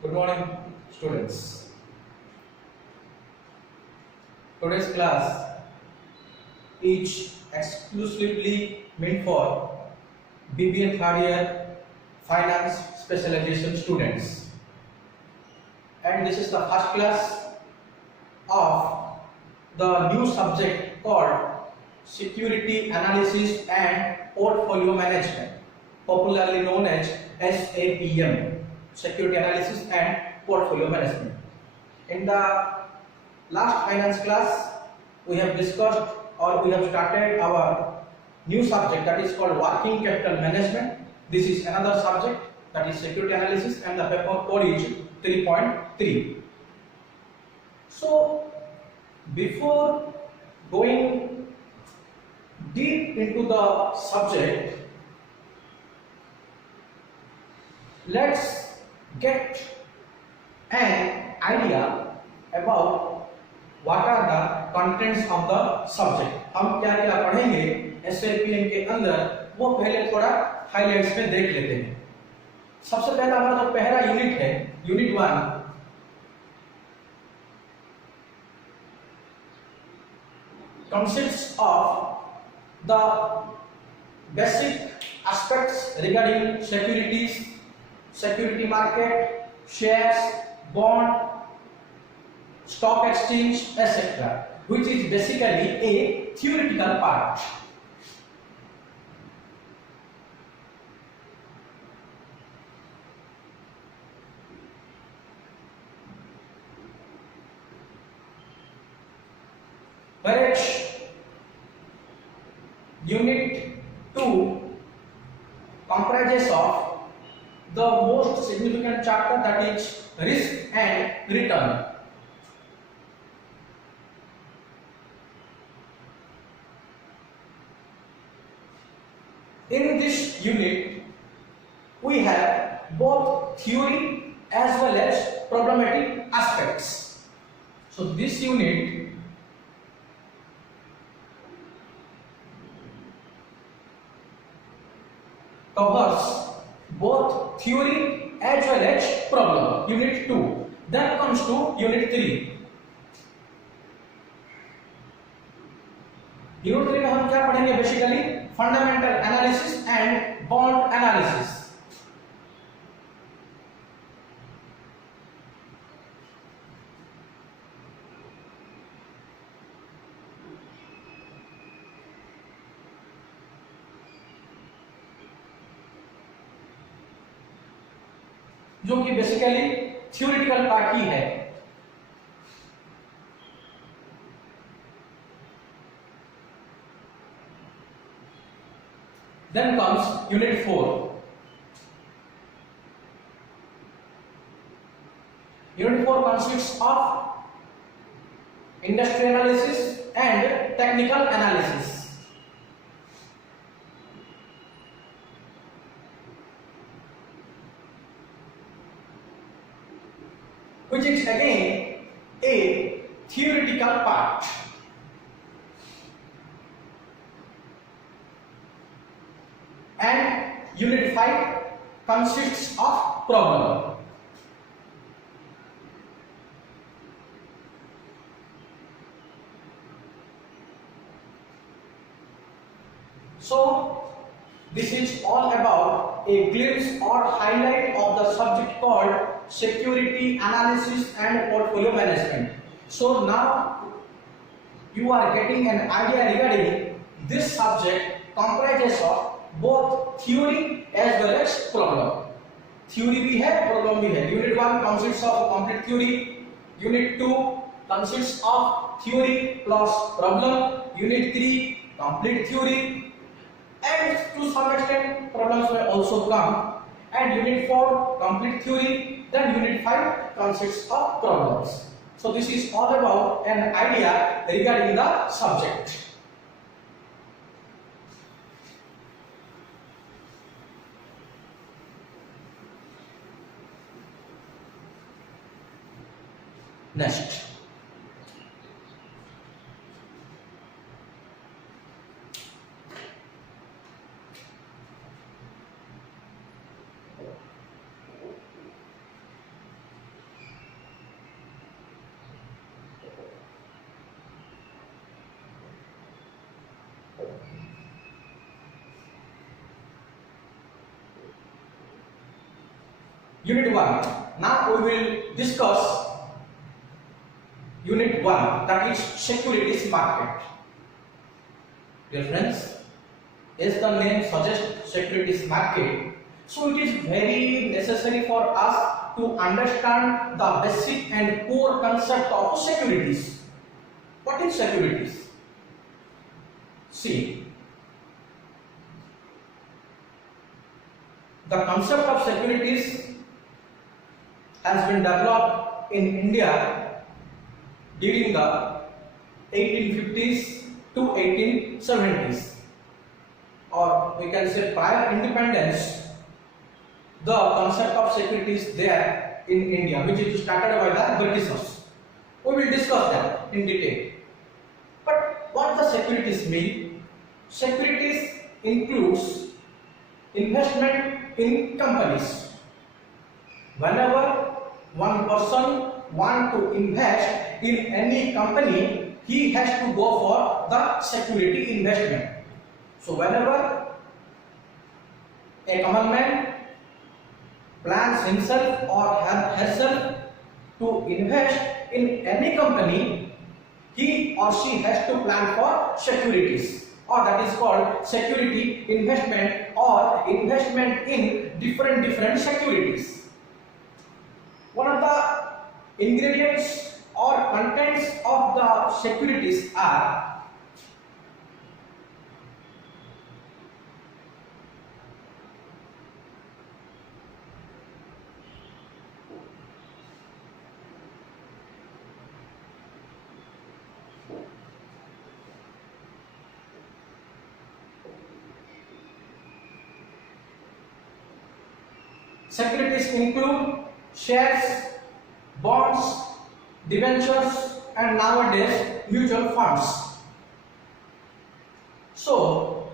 Good morning, students. Today's class is exclusively meant for BBA third year finance specialization students, and this is the first class of the new subject called Security Analysis and Portfolio Management, popularly known as SAPM, Security Analysis and Portfolio Management. In the last finance class, we have discussed or we have started our new subject that is called Working Capital Management. This is another subject that is Security Analysis, and the paper code is 3.3. So, before going deep into the subject, let's get an idea about what are the contents of the subject. हम क्या क्या पढ़ेंगे SLPM के अंदर, वो पहले थोड़ा highlights में देख लेते हैं. सबसे पहला हमारा जो पहला यूनिट है, unit 1, consists of the basic aspects regarding securities, security market, shares, bond, stock exchange, etc., which is basically a theoretical part. Whereas Unit 2 comprises of the most significant chapter, that is risk and return. In this unit, we have both theory as well as problematic aspects. So this unit covers both theory as well as problem. Unit 2. Then comes to Unit 3. Unit 3 में हम क्या पढ़ेंगे? Basically fundamental analysis and bond analysis. जो कि basically theoretical part ही है. Then comes Unit 4. Unit 4 consists of industry analysis and technical analysis. Which is again a theoretical part. And Unit 5 consists of problem. So this is all about a glimpse or highlight of the subject called Security Analysis and Portfolio Management. So now you are getting an idea regarding this subject comprises of both theory as well as problem. Theory भी है, problem भी है. Unit 1 consists of complete theory. Unit 2 consists of theory plus problem. Unit 3 complete theory, and to some extent problems may also come. And Unit 4 complete theory. Then Unit 5 consists of problems. So this is all about an idea regarding the subject. Next, Unit 1. Now we will discuss Unit 1, that is securities market. Dear friends, as the name suggests, securities market, so it is very necessary for us to understand the basic and core concept of securities. What is securities? See, the concept of securities has been developed in India during the 1850s to 1870s, or we can say prior independence. The concept of securities there in India, which is started by the Britishers. We will discuss that in detail. But what the securities mean? Securities includes investment in companies. Whenever one person wants to invest in any company, he has to go for the security investment. So whenever a common man plans himself or herself to invest in any company, he or she has to plan for securities, or that is called security investment or investment in different securities. One of the ingredients or contents of the securities are securities include shares, bonds, debentures, and nowadays mutual funds. So,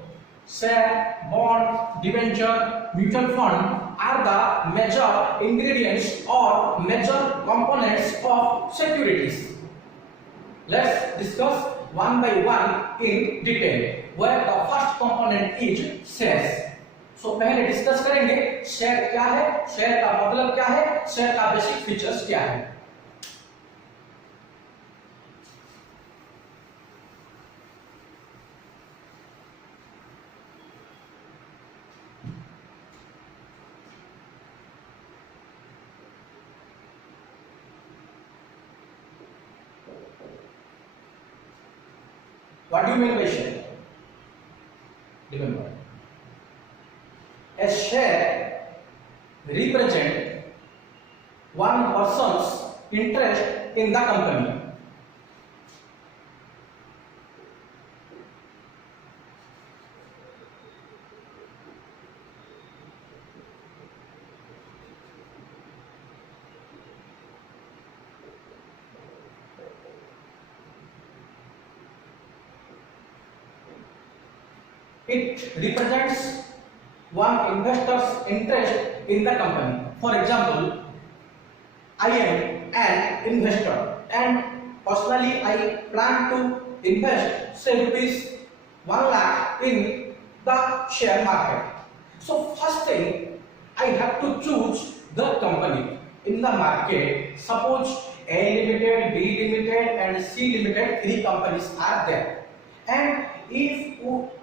share, bond, debenture, mutual fund are the major ingredients or major components of securities. Let's discuss one by one in detail, where the first component is shares. So पहले discuss करेंगे share क्या है, share का मतलब क्या है, share का basic features क्या है. What do you mean by share? Remember, a share represents one person's interest in the company. It represents one investor's interest in the company. For example, I am an investor and personally I plan to invest say rupees 1 lakh in the share market. So first thing, I have to choose the company in the market. Suppose A Limited, B Limited and C Limited, three companies are there. And if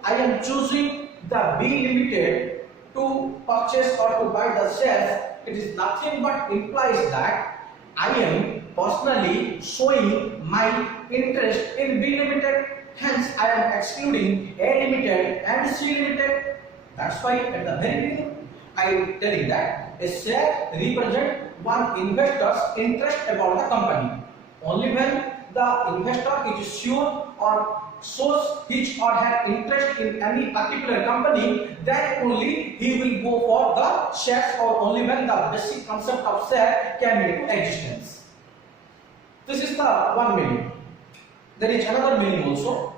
I am choosing the B Limited to purchase or to buy the shares, it is nothing but implies that I am personally showing my interest in B Limited. Hence, I am excluding A Limited and C Limited. That's why at the very beginning, I am telling that a share represents one investor's interest about the company. Only when the investor is sure or shows his or her interest in any particular company, then only he will go for the shares, or only when the basic concept of share came into existence. This is the one meaning. There is another meaning also.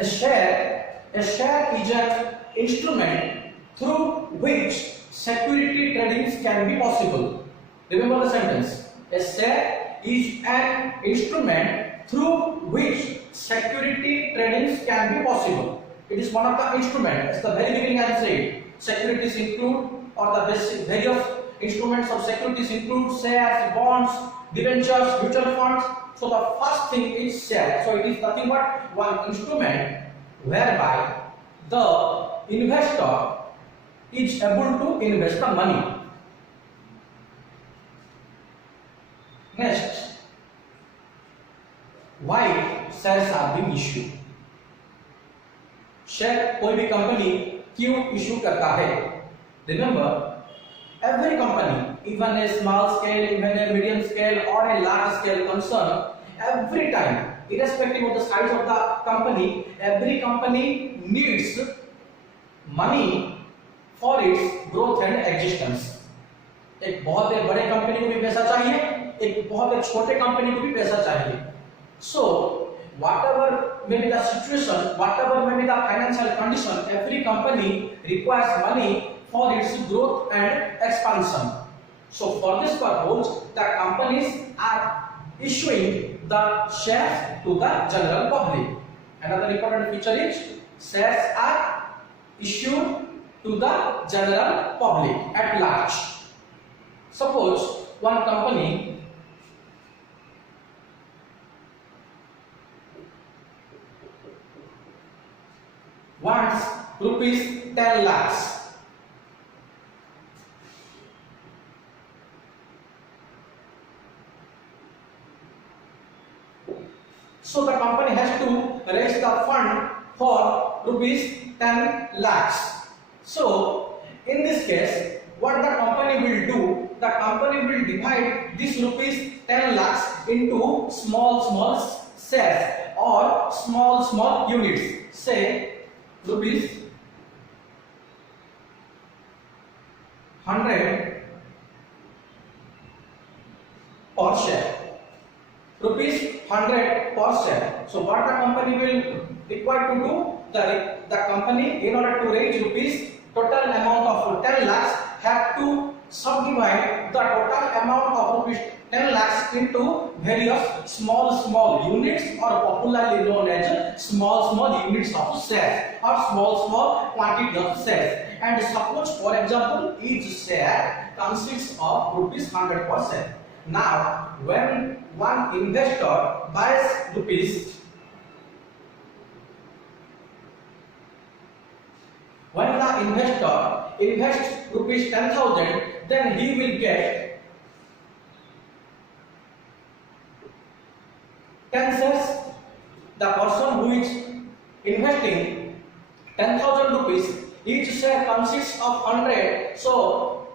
A share is an instrument through which security trading can be possible. Remember the sentence. A share is an instrument through which security trading can be possible. It is one of the instruments. At the very beginning I said securities include, or the basic various instruments of securities include shares, bonds, debentures, mutual funds. So the first thing is share. So it is nothing but one instrument whereby the investor is able to invest the money. Next, why shares are being issued? Share कोई भी company क्यों issue करता है? Remember, every company, even a small scale, even a medium scale or a large scale concern, every time, irrespective of the size of the company, every company needs money for its growth and existence. एक बहुत एक बड़े company को भी पैसा चाहिए, एक बहुत एक छोटे कंपनी को भी पैसा चाहिए. So whatever may be the situation, whatever may be the financial condition, every company requires money for its growth and expansion. So for this purpose, the companies are issuing the shares to the general public. Another important feature is shares are issued to the general public at large. Suppose one company wants rupees 10 lakhs. So the company has to raise the fund for rupees 10 lakhs. So in this case, what the company will do, the company will divide this rupees 10 lakhs into small shares or small units. Say rupees 100 per share. Rupees 100 per share. So what the company will require to do? The company, in order to raise rupees total amount of 10 lakhs, have to subdivide the total amount of rupees 10 lakhs into various small units, or popularly known as small units of shares or small quantity of shares. And suppose, for example, each share consists of rupees 100 per share. Now, when one investor buys when the investor invests rupees 10,000, then he will get 10 shares. The person who is investing 10,000 rupees, each share consists of 100. So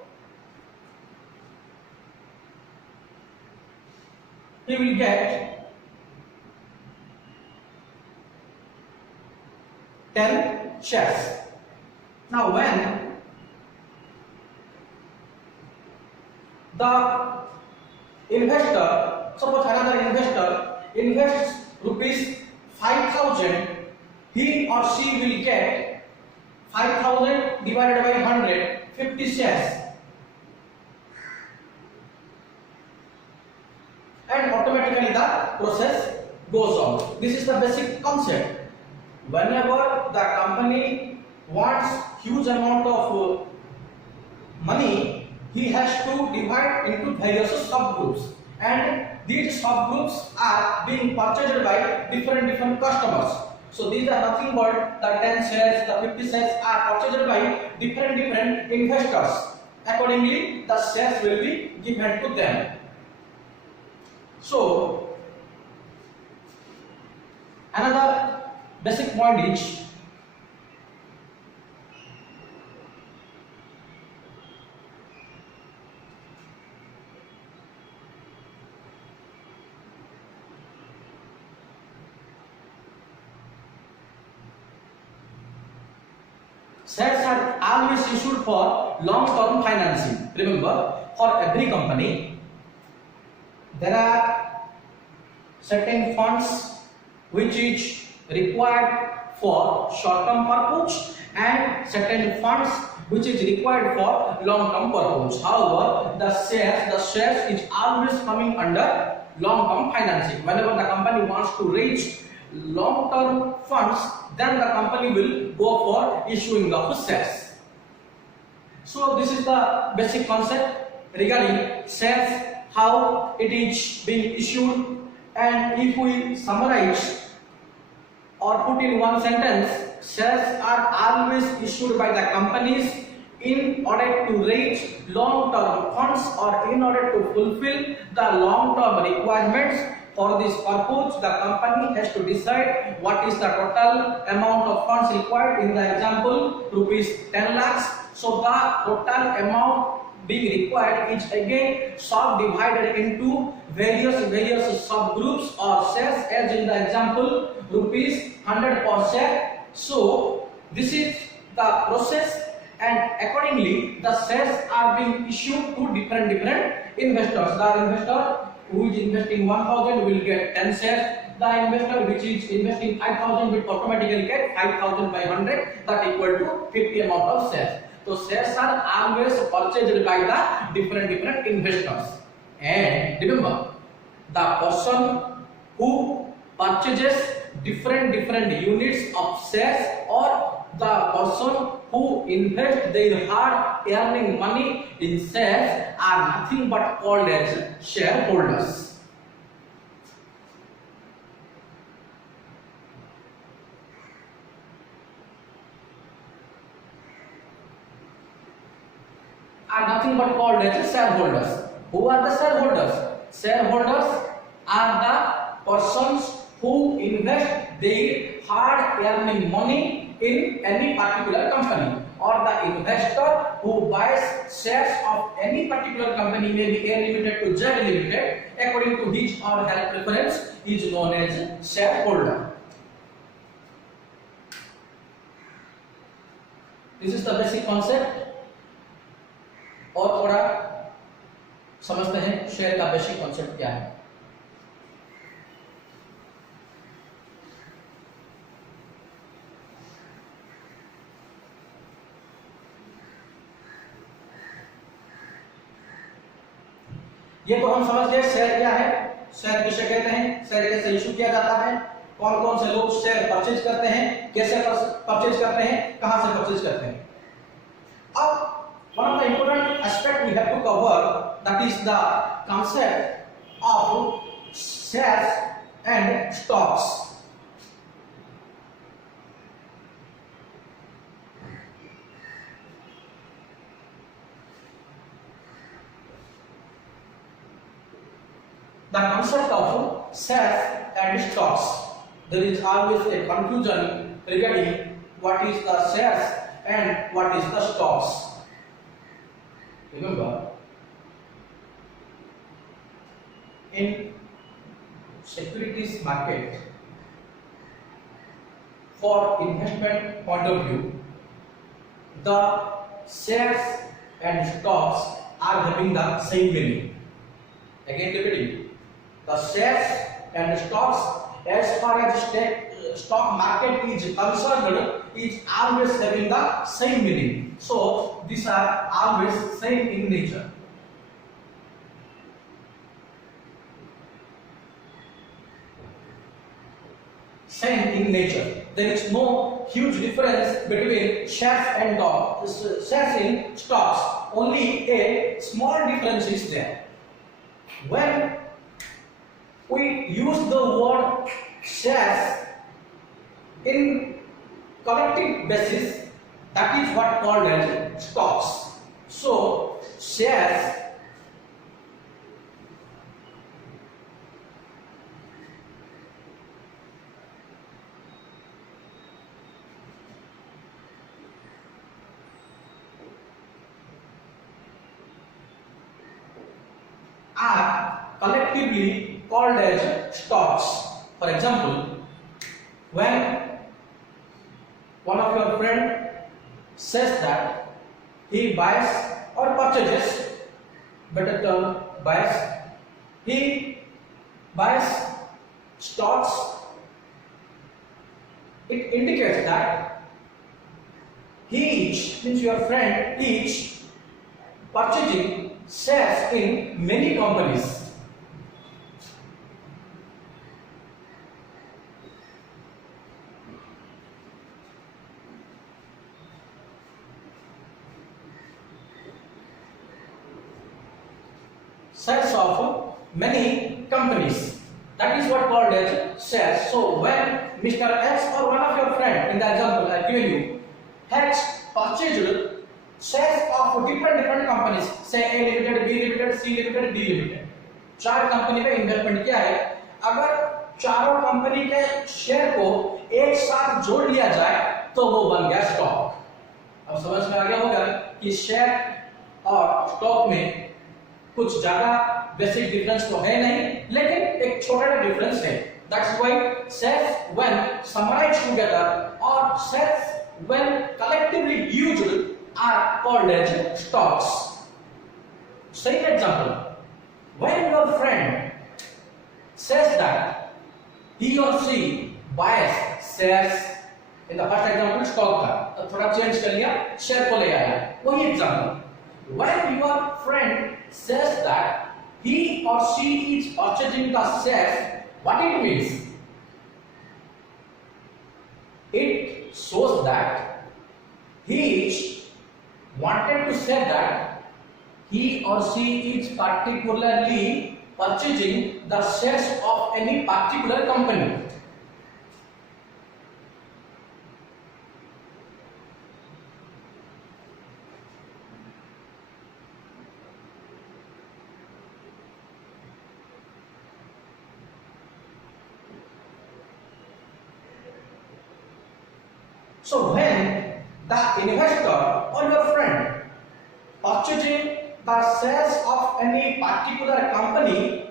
he will get 10 shares. Now when the investor, suppose another investor invests rupees 5,000, he or she will get 5,000 divided by 100, 50 shares. And automatically the process goes on. This is the basic concept. Whenever the company wants huge amount of money, he has to divide into various subgroups, and these subgroups are being purchased by different customers. So these are nothing but the 10 shares, the 50 shares are purchased by different investors. Accordingly, the shares will be given to them. So another basic point is shares are always issued for long-term financing. Remember, for every company, there are certain funds which is required for short-term purpose and certain funds which is required for long-term purpose. However, the shares is always coming under long-term financing. Whenever the company wants to raise long-term funds, then the company will go for issuing of shares. So this is the basic concept regarding shares, how it is being issued, and if we summarize or put in one sentence, shares are always issued by the companies in order to raise long-term funds or in order to fulfill the long-term requirements. For this purpose, the company has to decide what is the total amount of funds required. In the example, rupees 10 lakhs. So the total amount being required is again subdivided into various subgroups or shares, as in the example rupees 100 per share. So this is the process, and accordingly the shares are being issued to different investors. The investor who is investing 1000 will get 10 shares. The investor which is investing 5000 will automatically get 5500, that equal to 50 amount of shares. So shares are always purchased by the different investors. And remember, the person who purchases different units of shares, or the person who invests their hard earning money in shares, are nothing but called as shareholders. Are nothing but called as shareholders. Who are the shareholders? Shareholders are the persons who invest their hard earning money in any particular company, or the investor who buys shares of any particular company, maybe A Limited to Z Limited, according to his or her preference, is known as shareholder. This is the basic concept. और थोड़ा समझते हैं share का basic concept क्या है। ये तो हम समझ गए शेयर क्या है, शेयर किसे कहते हैं, शेयर कैसे इशू किया जाता है, कौन कौन से लोग शेयर परचेज करते हैं, कैसे परचेज करते हैं, कहां से परचेज करते हैं। अब one of the important aspect we have to cover, that is the concept of shares and stocks. The concept of shares and stocks. There is always a confusion regarding what is the shares and what is the stocks. Remember, in securities market, for investment point of view, the shares and stocks are having the same meaning. Again repeating, the shares and stocks, as far as stock market is concerned, is always having the same meaning. So these are always same in nature. Same in nature. There is no huge difference between shares and shares in stocks. Only a small difference is there. When we use the word shares in collective basis, that is what called as stocks. So shares are collectively called as stocks. For example, when one of your friend says that he buys or purchases, better term buys, he buys stocks It indicates that each means your friend each purchasing shares in many companies. Shares of many companies. That is what called as shares. So when Mr. X or one of your friend in the example I given you has purchased shares of different companies, say A Limited, B Limited, C Limited, D Limited. चार company में investment किया है. अगर चारों company के share को एक साथ जोड़ लिया जाए तो वो बन गया स्टॉक. अब समझ में आ गया होगा कि शेयर और स्टॉक में कुछ ज्यादा बेसिक डिफरेंस तो है नहीं, लेकिन एक छोटा सा डिफरेंस है. That's why shares when summarised together और shares when collectively used are called as stocks. Same example, when your friend says that he or she buys shares, in the first example stock था, तो थोड़ा change कर लिया, share को ले आया. वही example, when your friend says that he or she is purchasing the shares, what it means? It shows that he wanted to say that he or she is particularly purchasing the shares of any particular company. So when the investor or your friend purchasing the shares of any particular company,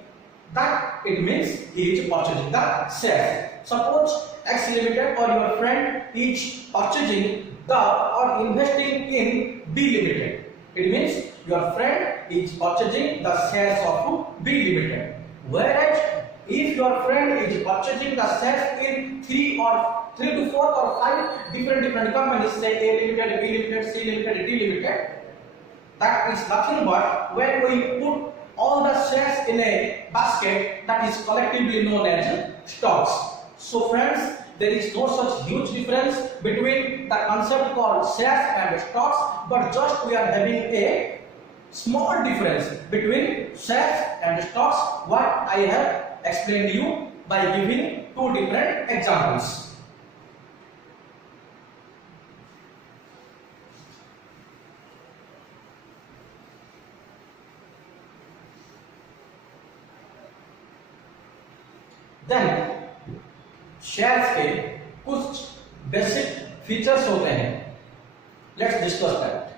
that it means he is purchasing the shares. Suppose X Limited or your friend is purchasing the or investing in B Limited. It means your friend is purchasing the shares of B Limited. Whereas if your friend is purchasing the shares in 3 to 4 or 5 different companies, say A Limited, B Limited, C Limited, D Limited, that is nothing but when we put all the shares in a basket, that is collectively known as stocks. So friends, there is no such huge difference between the concept called shares and stocks, but just we are having a small difference between shares and stocks, what I have explained to you by giving two different examples. Then shares के कुछ basic features होते हैं. Let's discuss that.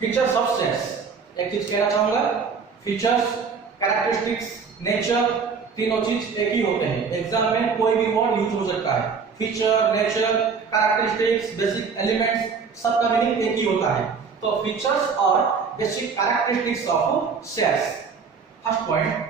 Features of shares. एक चीज कहना चाहूंगा, features, characteristics, nature, तीनों चीज एक ही होते हैं. एग्जाम में कोई भी वर्ड यूज हो सकता है. Feature, nature, characteristics, basic elements, सबका मीनिंग एक ही होता है. तो फीचर्स और basic characteristics of shares. First point,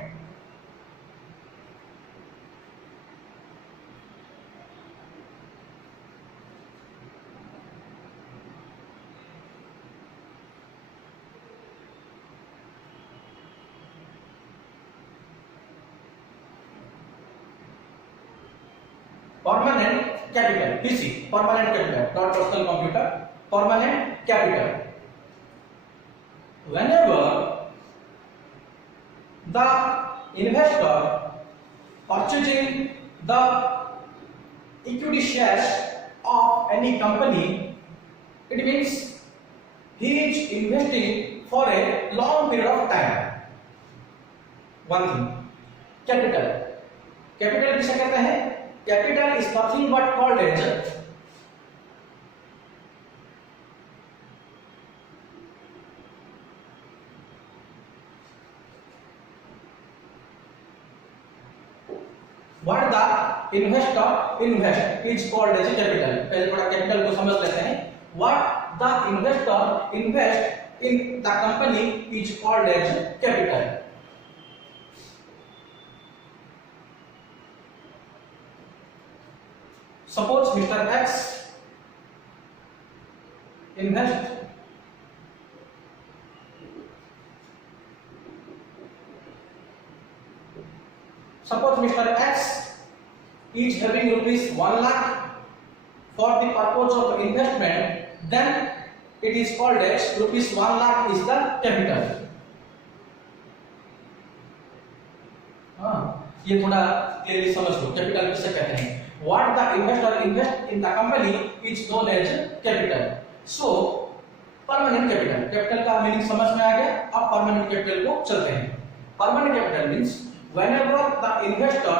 permanent capital, PC, permanent capital, not personal computer, permanent capital. Whenever the investor purchasing the equity shares of any company, it means he is investing for a long period of time. One thing, capital. Capital किसे कहते हैं? Capital is nothing but called as what the investor invest is called as capital. पहले थोड़ा capital को समझ लेते हैं. What the investor invest in the company is called as capital. Suppose Mr. X invest Suppose Mr. X is having rupees 1 lakh for the purpose of investment, then it is called as rupees 1 lakh is the capital. ये थोड़ा clearly समझ लो capital किसे कहते हैं. What the investor invest in the company is known as capital. So permanent capital. Capital का meaning समझ में आ गया. अब permanent capital को चलते हैं. Permanent capital means whenever the investor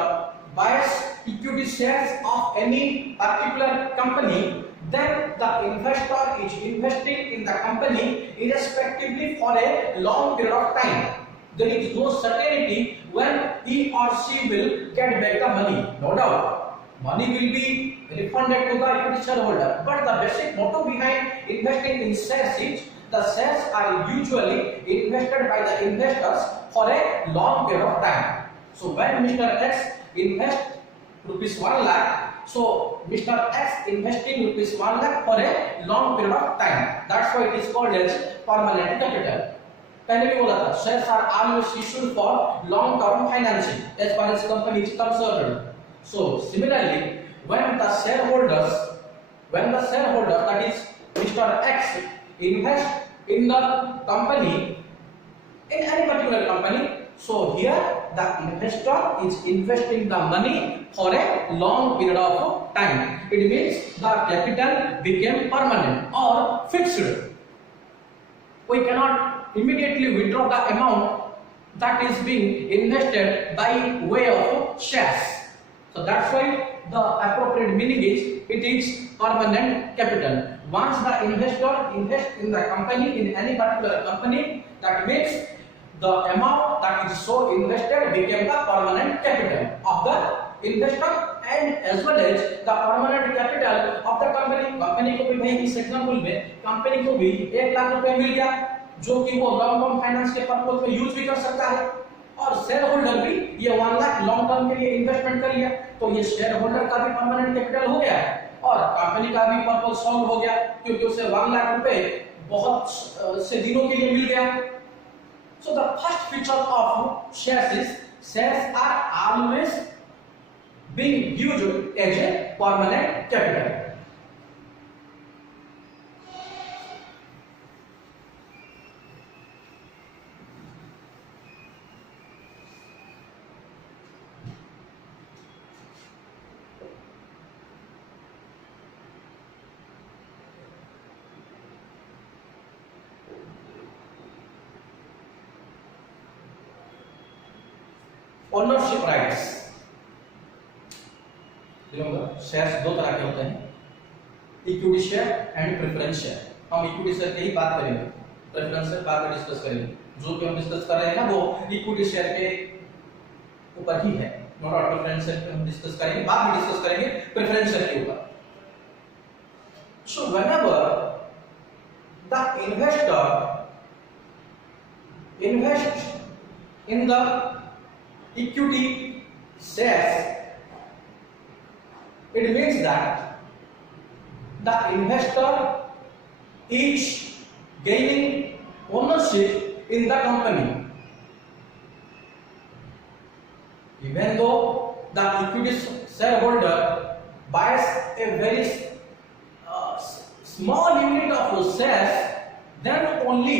buys equity shares of any particular company, then the investor is investing in the company irrespectively for a long period of time. There is no certainty when he or she will get back the money. No doubt, money will be refunded to the equity shareholder. But the basic motto behind investing in shares is the shares are usually invested by the investors for a long period of time. So when Mr. X invests rupees 1 lakh, so Mr. X investing rupees 1 lakh for a long period of time. That's why it is called as permanent capital. पहले भी बोला था, shares are always issued for long-term financing as far as company is concerned. So similarly, when the shareholders, that is Mr. X invest in the company, in any particular company, so here the investor is investing the money for a long period of time. It means the capital became permanent or fixed. We cannot immediately withdraw the amount that is being invested by way of shares. So that's why the appropriate meaning is it is permanent capital. Once the investor invests in the company, in any particular company, that means the amount that is so invested became the permanent capital of the investor and as well as the permanent capital of the company. Company को भी भाई इस example में company को भी 1 लाख रुपए मिल गया जो कि वो लॉन्ग टर्म फाइनेंस के पर्पस में यूज भी कर सकता है और शेयर होल्डर भी ये 1 लाख लॉन्ग टर्म के लिए इन्वेस्टमेंट कर लिया तो ये शेयर होल्डर का भी परमानेंट कैपिटल हो गया और कंपनी का भी पर्पस सॉल्व हो गया क्योंकि उसे 1 लाख रुपए बहुत से दिनों के लिए मिल गया. So the first feature of shares is shares are always being used as a permanent capital. Ownership rights shares दो तरह के होते हैं equity share and preference share. हम इक्विटी शेयर की ही बात करेंगे, प्रेफरेंस शेयर बाद में डिस्कस करेंगे. जो कि हम डिस्कस कर रहे हैं ना वो इक्विटी शेयर के ऊपर ही है. नॉट आउट प्रेफरेंस शेयर पे हम डिस्कस करेंगे, बाद में डिस्कस करेंगे प्रेफरेंस शेयर के ऊपर. So whenever the investor invest in the equity shares, it means that the investor is gaining ownership in the company. Even though the equity shareholder buys a very small unit of shares, then only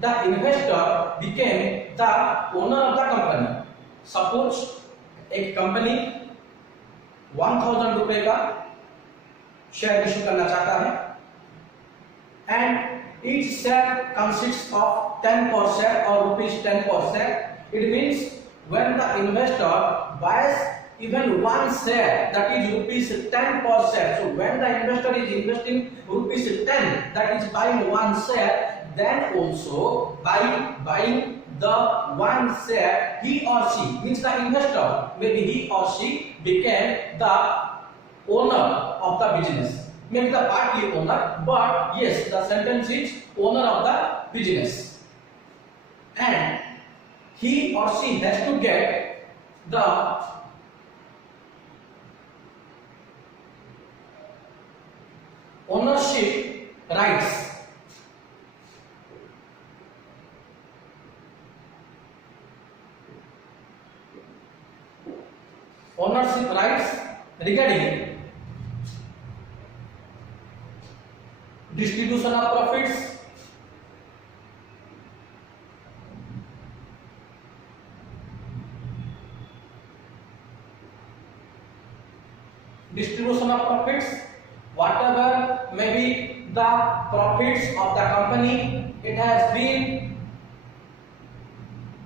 the investor became the owner of the company. Suppose एक company 1000 रुपए का share issue करना चाहता है and each share consists of 10 per share or rupees 10 per share. It means when the investor buys even one share, that is rupees 10 per share. So when the investor is investing rupees 10, that is buying one share, then also by buying the one share he or she means the investor, maybe he or she became the owner of the business, maybe the partly owner, but yes, the sentence is owner of the business, and he or she has to get the ownership rights. Ownership rights regarding distribution of profits, whatever may be the profits of the company, it has been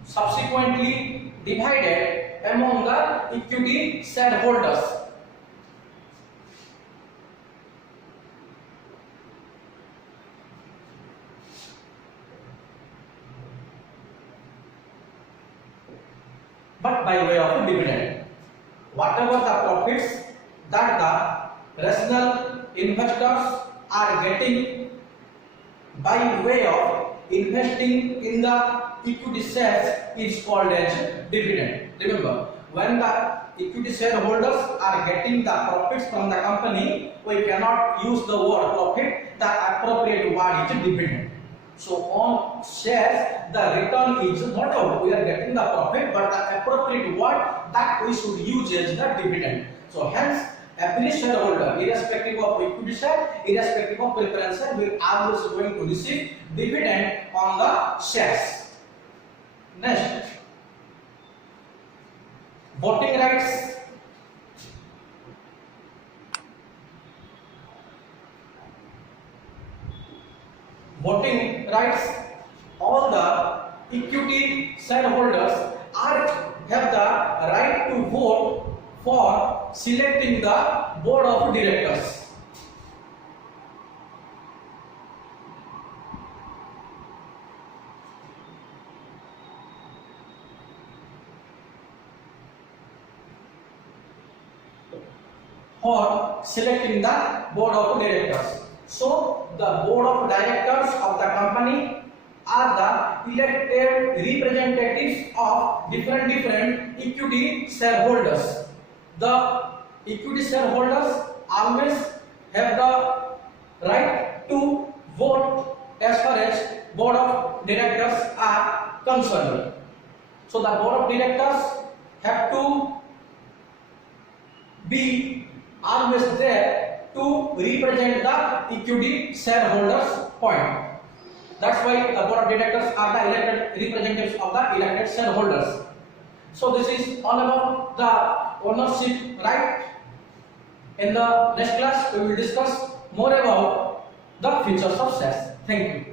subsequently divided among the equity shareholders. But by way of dividend, whatever the profits that the rational investors are getting by way of investing in the equity shares is called as dividend. Remember, when the equity shareholders are getting the profits from the company, we cannot use the word profit. The appropriate word is dividend. So on shares, the return is not out. We are getting the profit, but the appropriate word that we should use is the dividend. So hence, every shareholder, irrespective of equity share, irrespective of preference share, will always going to receive dividend on the shares. Next, voting rights. Voting rights. All the equity shareholders have the right to vote for selecting the board of directors. For selecting the board of directors. So the board of directors of the company are the elected representatives of different equity shareholders. The equity shareholders always have the right to vote as far as board of directors are concerned. So the board of directors have to be always there to represent the equity shareholders point. That's why the board of directors are the elected representatives of the elected shareholders. So this is all about the ownership right. In the next class, we will discuss more about the features of shares. Thank you.